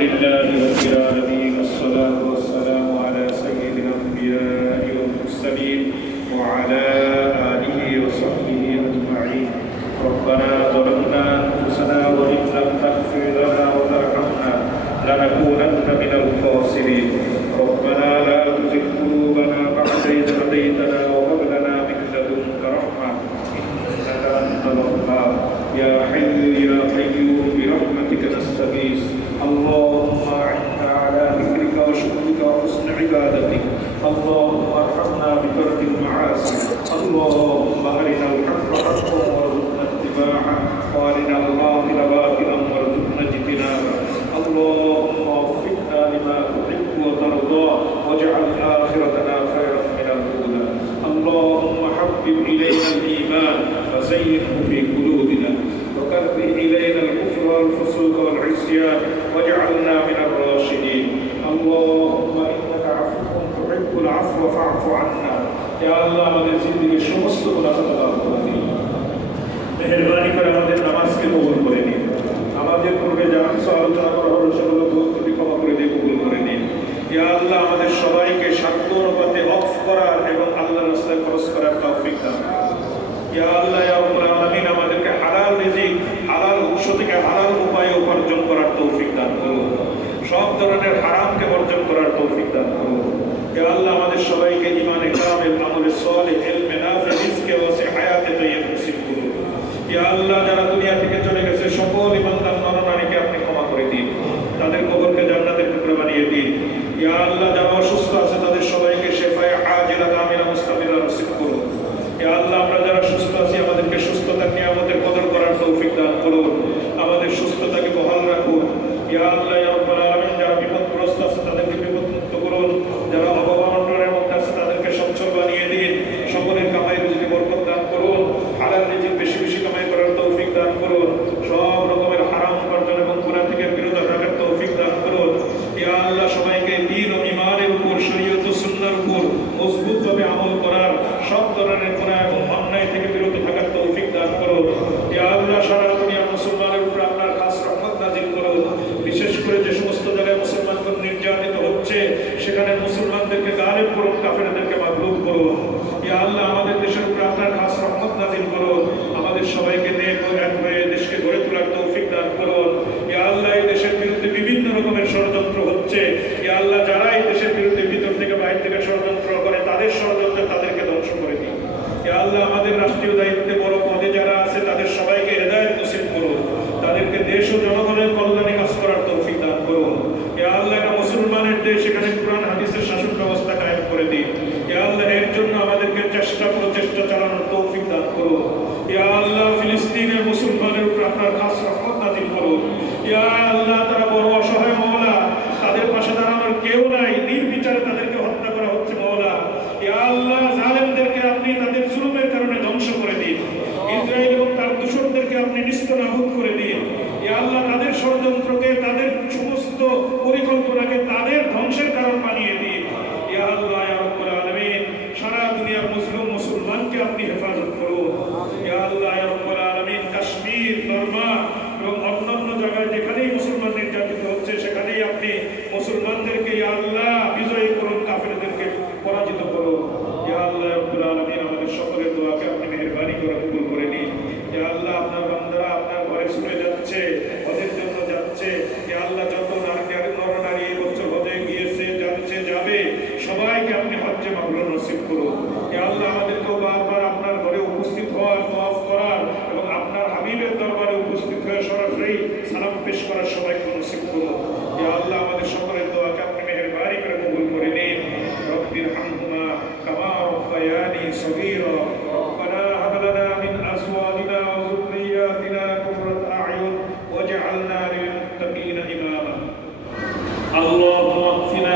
لله رب العالمين والصلاة اللهم أرنا الحق حقا وارزقنا اتباعه وأرنا الباطل باطلا وارزقنا اجتنابه. اللهم وفقنا لما تحب وترضى واجعل آخرتنا خيرا من الأولى. اللهم حبب إلينا الإيمان وزينه في قلوبنا. وكره إلينا الكفر والفسوق والعصيان واجعلنا من الراشدين. اللهم إنك عفو تحب العفو فاعف عنا. আল্লাহ, আমাদের জিন্দিগির সমস্ত গুণাখাতা দান করে দিন। মেহরবানি করে আমাদের নামাজকে কবুল করে নিন। আমাদের পূর্বে যা কিছু আলোচনা করা হলো সেগুলো ভুল ক্ষমা করে দিয়ে কবুল করে নিন। ইয়া আল্লাহ, আমাদের সবাইকে সাধ্য অফ করার এবং আল্লাহ রাস্তায় খরচ করার তৌফিক দান ইয়া আল্লাহ ইয়া আমাদেরকে হালাল রিজিক, হালাল উৎস থেকে হালাল উপায়ে উপার্জন করার তৌফিক দান করুন। সব ধরনের হারামকে বর্জন করার তৌফিক দান করুন। সবাইকে ইমানে কামিল আমলে সালেহ মুসলিম মুসলমানকে আপনি হেফাজত করুন। কাশ্মীর, বর্মা এবং অন্যান্য জায়গায় যেখানেই মুসলমান নির্যাতিত হচ্ছে, সেখানেই আপনি মুসলমানদেরকে আল্লাহ, বিজয়ী করুন, কাফেরদেরকে পরাজিত করুন। আল্লাহ রাব্বুল আমাদের সকলের দোয়াকে আপনি মেহেরবানি করে কবুল করে নিন। আল্লাহ, আপনার বান্দারা আপনার ঘরে ছুটে যাচ্ছে ওদের জন্য যাচ্ছে। আল্লাহ, যত নারী নরনারী এই বছর হজে গিয়েছে, যাচ্ছে, যাবে, সবাইকে আপনি হজ্জে মাবরুর নসিব করুন ইয়া আল্লাহ আমাদেরকেও বারবার আপনার ঘরে উপস্থিত হওয়ার মাফ করার এবং আপনার হাবিবের দরবারে উপস্থিত হয়ে সরাসরি সালাম পেশ করার সবাইকে নসিব করুন ইয়া আল্লাহ আমাদের সকলের দোয়াকে আপনি মেহেরবানি করে কবুল করে নিন রব্বির হামহুমা কামা রব্বায়ানি সগীরা ربنا هب لنا من ازواجنا وذرياتنا قرة اعين واجعلنا للمتقين اماما اللهم اكفنا